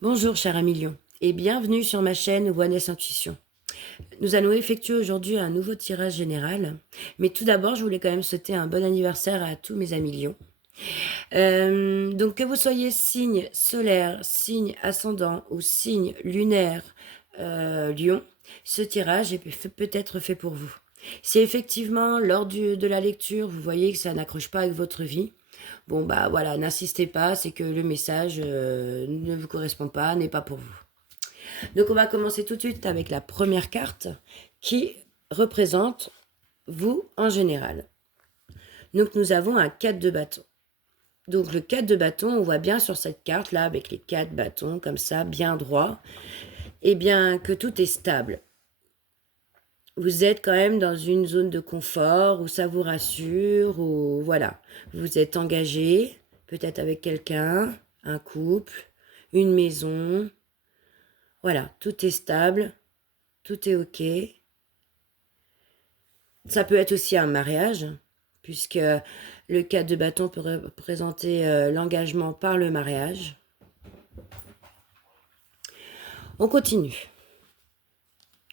Bonjour cher ami Lion et bienvenue sur ma chaîne Oneness Intuition. Nous allons effectuer aujourd'hui un nouveau tirage général, mais tout d'abord je voulais quand même souhaiter un bon anniversaire à tous mes amis Lion. Donc que vous soyez signe solaire, signe ascendant ou signe lunaire Lion, ce tirage est peut-être fait pour vous. Si effectivement lors de la lecture vous voyez que ça n'accroche pas avec votre vie, bon bah voilà, n'insistez pas, c'est que le message ne vous correspond pas, n'est pas pour vous. Donc on va commencer tout de suite avec la première carte qui représente vous en général. Donc nous avons un 4 de bâton. Donc le 4 de bâton, on voit bien sur cette carte là avec les 4 bâtons comme ça, bien droit, et bien que tout est stable. Vous êtes quand même dans une zone de confort où ça vous rassure, où voilà, vous êtes engagé, peut-être avec quelqu'un, un couple, une maison. Voilà, tout est stable, tout est OK. Ça peut être aussi un mariage, puisque le 4 de bâton peut représenter l'engagement par le mariage. On continue.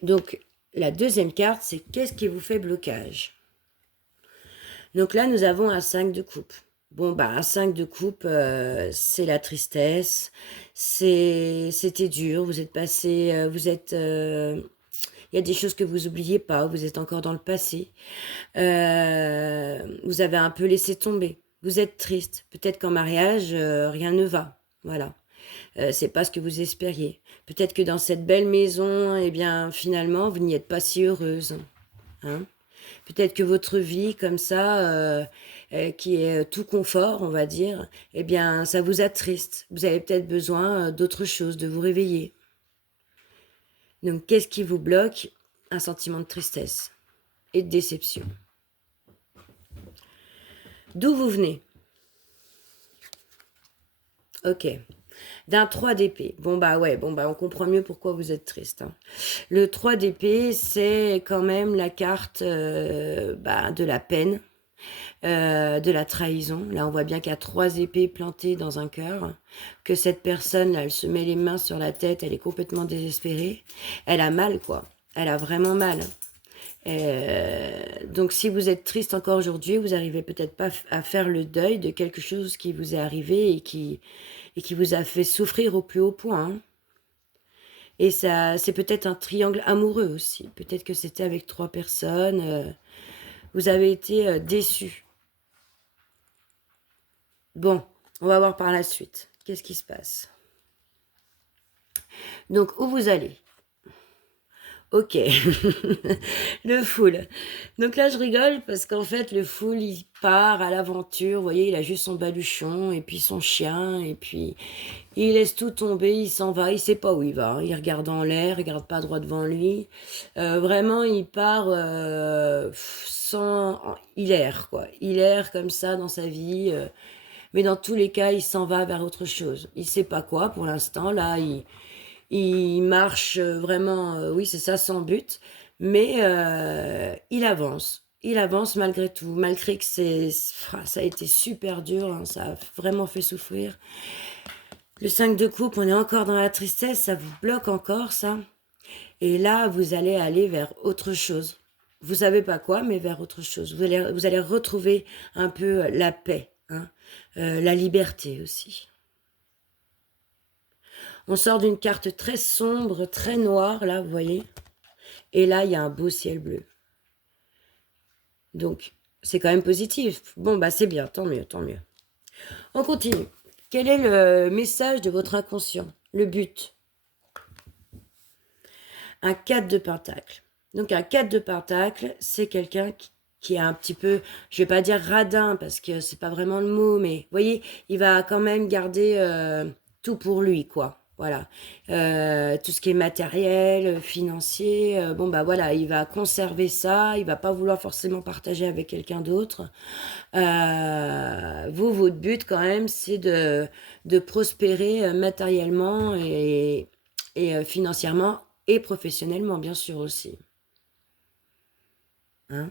Donc, la deuxième carte, c'est qu'est-ce qui vous fait blocage? Donc là, nous avons un 5 de coupe. Bon, bah, un 5 de coupe, c'est la tristesse, c'était dur, vous êtes passé, il y a des choses que vous oubliez pas, vous êtes encore dans le passé. Vous avez un peu laissé tomber. Vous êtes triste. Peut-être qu'en mariage, rien ne va. Voilà. C'est pas ce que vous espériez. Peut-être que dans cette belle maison, eh bien, finalement, vous n'y êtes pas si heureuse. Hein. Peut-être que votre vie, comme ça, qui est tout confort, on va dire, eh bien, ça vous attriste. Vous avez peut-être besoin d'autre chose, de vous réveiller. Donc, qu'est-ce qui vous bloque? Un sentiment de tristesse et de déception. D'où vous venez? Ok. D'un 3 d'épée. Bon bah ouais, on comprend mieux pourquoi vous êtes triste. Hein. Le 3 d'épée, c'est quand même la carte de la peine, de la trahison. Là, on voit bien qu'il y a 3 épées plantées dans un cœur, que cette personne, là, elle se met les mains sur la tête, elle est complètement désespérée. Elle a mal, quoi. Elle a vraiment mal. Donc si vous êtes triste encore aujourd'hui, vous n'arrivez peut-être pas à faire le deuil de quelque chose qui vous est arrivé et qui vous a fait souffrir au plus haut point. Hein. Et ça, c'est peut-être un triangle amoureux aussi. Peut-être que c'était avec 3 personnes. Vous avez été déçus. Bon, on va voir par la suite. Qu'est-ce qui se passe? Donc, où vous allez? Ok, le fool. Donc là, je rigole parce qu'en fait, le fool, il part à l'aventure. Vous voyez, il a juste son baluchon et puis son chien et puis il laisse tout tomber, il s'en va, il sait pas où il va. Hein. Il regarde en l'air, il regarde pas droit devant lui. Vraiment, il part sans... Il erre, quoi. Il erre comme ça dans sa vie. Mais dans tous les cas, il s'en va vers autre chose. Il sait pas quoi pour l'instant. Là, il marche vraiment, oui, c'est ça, sans but. Mais il avance. Il avance malgré tout, malgré que ça a été super dur, hein, ça a vraiment fait souffrir. Le 5 de coupe, on est encore dans la tristesse, ça vous bloque encore, ça. Et là, vous allez aller vers autre chose. Vous savez pas quoi, mais vers autre chose. Vous allez retrouver un peu la paix, hein, la liberté aussi. On sort d'une carte très sombre, très noire, là, vous voyez. Et là, il y a un beau ciel bleu. Donc, c'est quand même positif. Bon, bah c'est bien, tant mieux, tant mieux. On continue. Quel est le message de votre inconscient? Le but? Un 4 de pentacle. Donc un 4 de pentacle, c'est quelqu'un qui est un petit peu, je vais pas dire radin, parce que c'est pas vraiment le mot, mais vous voyez, il va quand même garder tout pour lui, quoi. Voilà. Tout ce qui est matériel, financier, bon bah voilà, il va conserver ça, il va pas vouloir forcément partager avec quelqu'un d'autre. Votre but quand même, c'est de prospérer matériellement et financièrement et professionnellement, bien sûr aussi. Hein?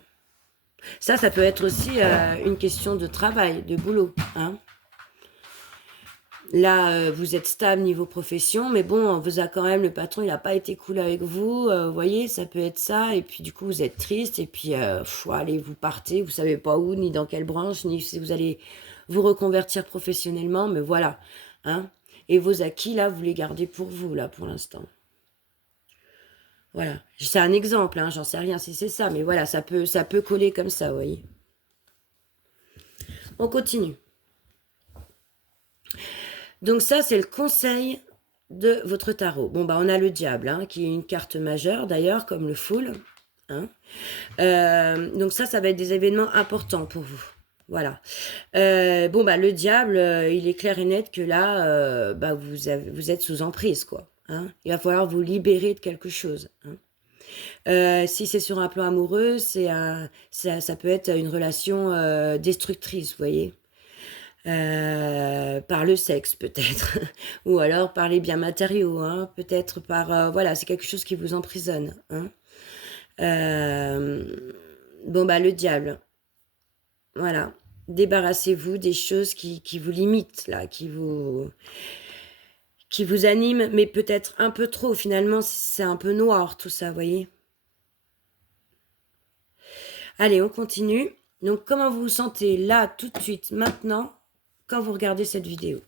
Ça peut être aussi une question de travail, de boulot, hein. Là, vous êtes stable niveau profession, mais bon, on vous a quand même, le patron, il n'a pas été cool avec vous. Vous voyez, ça peut être ça. Et puis, du coup, vous êtes triste. Et puis, allez, vous partez. Vous savez pas où, ni dans quelle branche, ni si vous allez vous reconvertir professionnellement. Mais voilà, hein. Et vos acquis, là, vous les gardez pour vous, là, pour l'instant. Voilà. C'est un exemple, hein. J'en sais rien si c'est ça. Mais voilà, ça peut coller comme ça, vous voyez. On continue. Donc ça, c'est le conseil de votre tarot. Bon, bah, on a le diable, hein, qui est une carte majeure, d'ailleurs, comme le fool. Hein. Donc ça va être des événements importants pour vous. Voilà. Bon, bah, le diable, il est clair et net que là, bah, vous êtes sous emprise, quoi. Hein. Il va falloir vous libérer de quelque chose. Hein. Si c'est sur un plan amoureux, ça peut être une relation destructrice, vous voyez. Par le sexe peut-être, ou alors par les biens matériaux, hein, peut-être par... voilà, c'est quelque chose qui vous emprisonne. Hein. Bon, bah le diable, voilà. Débarrassez-vous des choses qui vous limitent, là, qui vous animent, mais peut-être un peu trop, finalement, c'est un peu noir tout ça, vous voyez. Allez, on continue. Donc, comment vous vous sentez là, tout de suite, maintenant, quand vous regardez cette vidéo?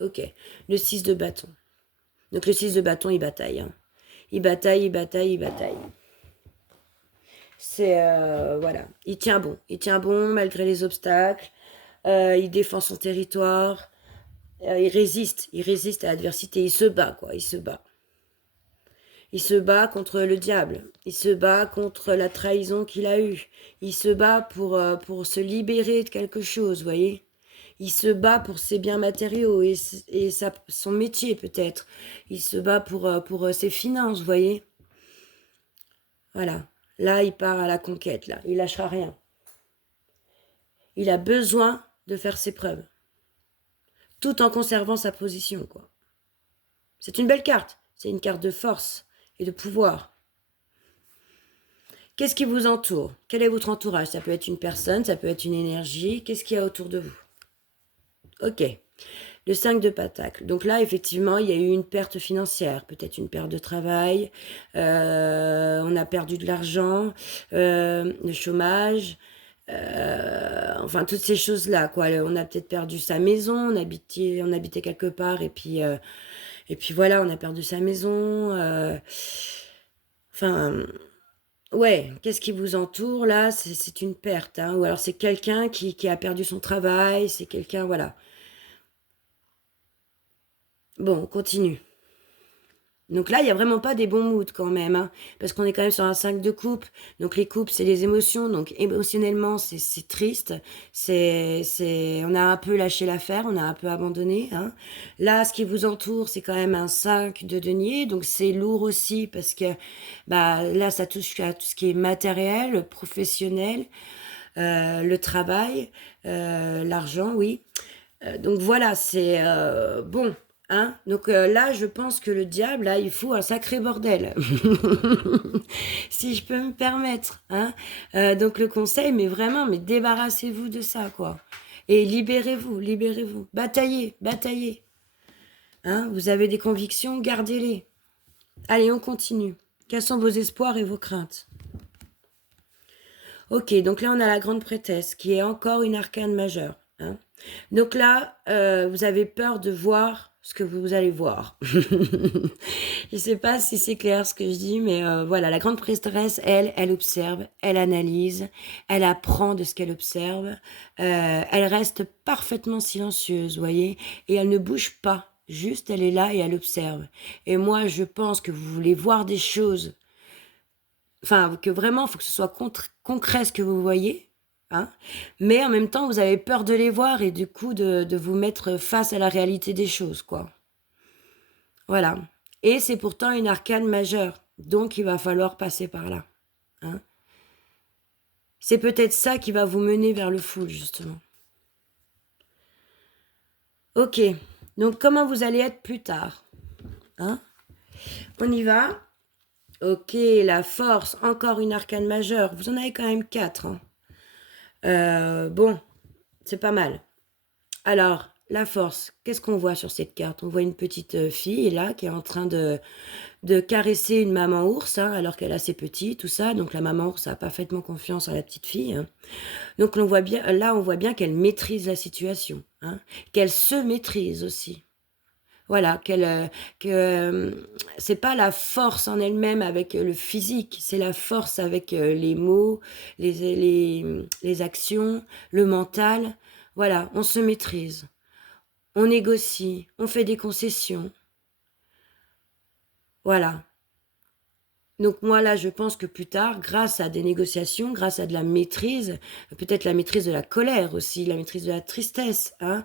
Ok, le 6 de bâton. Donc le 6 de bâton, il bataille. Hein. Il bataille, il bataille, il bataille. C'est... voilà. Il tient bon malgré les obstacles. Il défend son territoire. Il résiste. Il résiste à l'adversité. Il se bat, quoi. Il se bat. Il se bat contre le diable. Il se bat contre la trahison qu'il a eue. Il se bat pour se libérer de quelque chose, vous voyez. Il se bat pour ses biens matériaux et son métier peut-être. Il se bat pour ses finances, vous voyez. Voilà. Là, il part à la conquête, là. Il lâchera rien. Il a besoin de faire ses preuves. Tout en conservant sa position, quoi. C'est une belle carte. C'est une carte de force et de pouvoir. Qu'est-ce qui vous entoure? Quel est votre entourage? Ça peut être une personne, ça peut être une énergie. Qu'est-ce qu'il y a autour de vous? Ok. Le 5 de Pentacle. Donc là, effectivement, il y a eu une perte financière, peut-être une perte de travail, on a perdu de l'argent, le chômage, enfin toutes ces choses-là, quoi. On a peut-être perdu sa maison, on habitait quelque part, et puis voilà, on a perdu sa maison. Enfin, ouais, qu'est-ce qui vous entoure là? C'est une perte, hein. Ou alors c'est quelqu'un qui a perdu son travail, c'est quelqu'un, voilà. Bon, on continue. Donc là, il n'y a vraiment pas des bons moods quand même, hein, parce qu'on est quand même sur un 5 de coupe. Donc les coupes, c'est les émotions. Donc émotionnellement, c'est triste. On a un peu lâché l'affaire, on a un peu abandonné. Hein. Là, ce qui vous entoure, c'est quand même un 5 de denier. Donc c'est lourd aussi parce que bah, là, ça touche à tout ce qui est matériel, professionnel, le travail, l'argent, oui. Donc voilà, c'est bon. Hein. Donc là, je pense que le diable, là, il faut un sacré bordel. Si je peux me permettre. Hein. Donc le conseil, mais vraiment, mais débarrassez-vous de ça, quoi. Et libérez-vous, libérez-vous. Bataillez, bataillez. Hein. Vous avez des convictions, gardez-les. Allez, on continue. Quels sont vos espoirs et vos craintes? Ok, donc là, on a la grande prêtresse, qui est encore une arcane majeure. Hein. Donc là, vous avez peur de voir ce que vous allez voir. Je ne sais pas si c'est clair ce que je dis, mais voilà, la grande prêtresse, elle observe, elle analyse, elle apprend de ce qu'elle observe, elle reste parfaitement silencieuse, vous voyez, et elle ne bouge pas, juste elle est là et elle observe. Et moi, je pense que vous voulez voir des choses, enfin, que vraiment, il faut que ce soit concret ce que vous voyez, hein, mais en même temps, vous avez peur de les voir et du coup de vous mettre face à la réalité des choses, quoi. Voilà. Et c'est pourtant une arcane majeure, donc il va falloir passer par là. Hein. C'est peut-être ça qui va vous mener vers le full, justement. Ok, donc comment vous allez être plus tard? Hein. On y va. Ok, la force, encore une arcane majeure. Vous en avez quand même 4. Hein. Bon, c'est pas mal. Alors, la force, qu'est-ce qu'on voit sur cette carte? On voit une petite fille là qui est en train de caresser une maman ours, hein, alors qu'elle est assez petite, tout ça. Donc la maman ours a parfaitement confiance en la petite fille. Hein. Donc on voit bien, là, on voit bien qu'elle maîtrise la situation, hein, qu'elle se maîtrise aussi. Voilà, c'est pas la force en elle-même avec le physique, c'est la force avec les mots, les actions, le mental. Voilà, on se maîtrise, on négocie, on fait des concessions. Voilà. Donc moi là, je pense que plus tard, grâce à des négociations, grâce à de la maîtrise, peut-être la maîtrise de la colère aussi, la maîtrise de la tristesse, hein,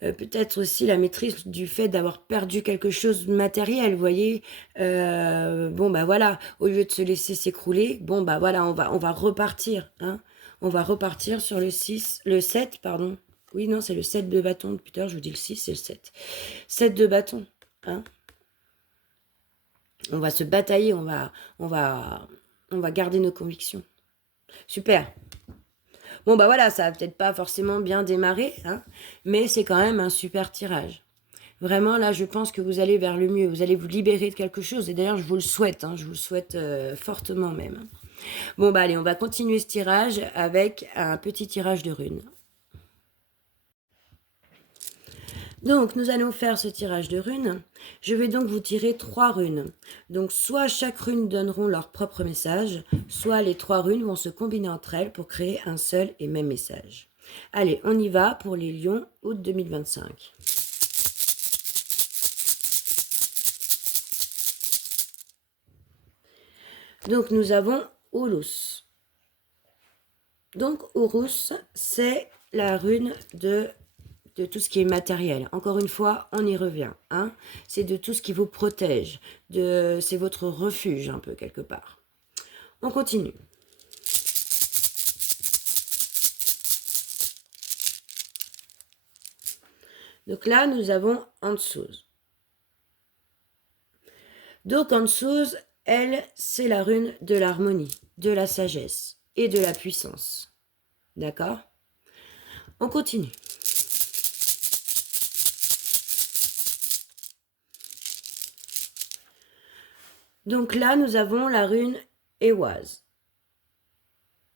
peut-être aussi la maîtrise du fait d'avoir perdu quelque chose de matériel, vous voyez. Bon bah voilà, au lieu de se laisser s'écrouler, bon bah voilà, on va repartir, hein. On va repartir sur le 7, pardon. Oui, non, c'est le 7 de bâton. Depuis tard, je vous dis le 6, c'est le 7. 7 de bâton, hein. On va se batailler, on va, on va garder nos convictions. Super. Bon, bah voilà, ça va peut-être pas forcément bien démarrer, hein, mais c'est quand même un super tirage. Vraiment, là, je pense que vous allez vers le mieux. Vous allez vous libérer de quelque chose. Et d'ailleurs, je vous le souhaite. Hein, je vous le souhaite fortement même. Bon, bah allez, on va continuer ce tirage avec un petit tirage de runes. Donc, nous allons faire ce tirage de runes. Je vais donc vous tirer 3 runes. Donc, soit chaque rune donneront leur propre message, soit les 3 runes vont se combiner entre elles pour créer un seul et même message. Allez, on y va pour les lions août 2025. Donc, nous avons Urus. Donc, Urus, c'est la rune de tout ce qui est matériel. Encore une fois, on y revient. Hein, c'est de tout ce qui vous protège. C'est votre refuge, un peu, quelque part. On continue. Donc là, nous avons Ansuz. Donc Ansuz, elle, c'est la rune de l'harmonie, de la sagesse et de la puissance. D'accord? On continue. Donc là, nous avons la rune Ewaz.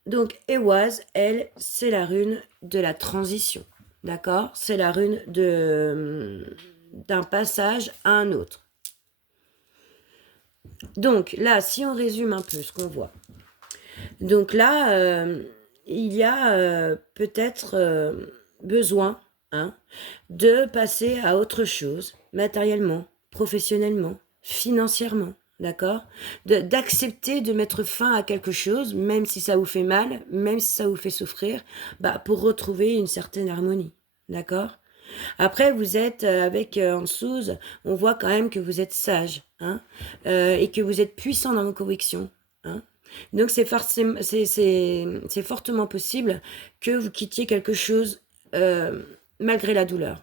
Donc Ewaz, elle, c'est la rune de la transition. D'accord? C'est la rune d'un passage à un autre. Donc là, si on résume un peu ce qu'on voit. Donc là, il y a peut-être besoin, hein, de passer à autre chose, matériellement, professionnellement, financièrement, d'accord? D'accepter de mettre fin à quelque chose, même si ça vous fait mal, même si ça vous fait souffrir, bah, pour retrouver une certaine harmonie, d'accord? Après, vous êtes avec Ansuz, on voit quand même que vous êtes sage, hein, et que vous êtes puissant dans vos convictions, hein. Donc c'est fortement possible que vous quittiez quelque chose malgré la douleur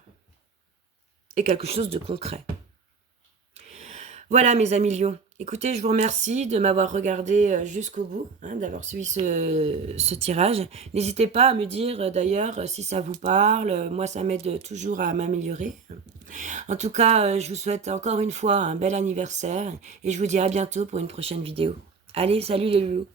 et quelque chose de concret. Voilà mes amis lions. Écoutez, je vous remercie de m'avoir regardé jusqu'au bout, hein, d'avoir suivi ce tirage. N'hésitez pas à me dire d'ailleurs si ça vous parle. Moi, ça m'aide toujours à m'améliorer. En tout cas, je vous souhaite encore une fois un bel anniversaire et je vous dis à bientôt pour une prochaine vidéo. Allez, salut les loulous!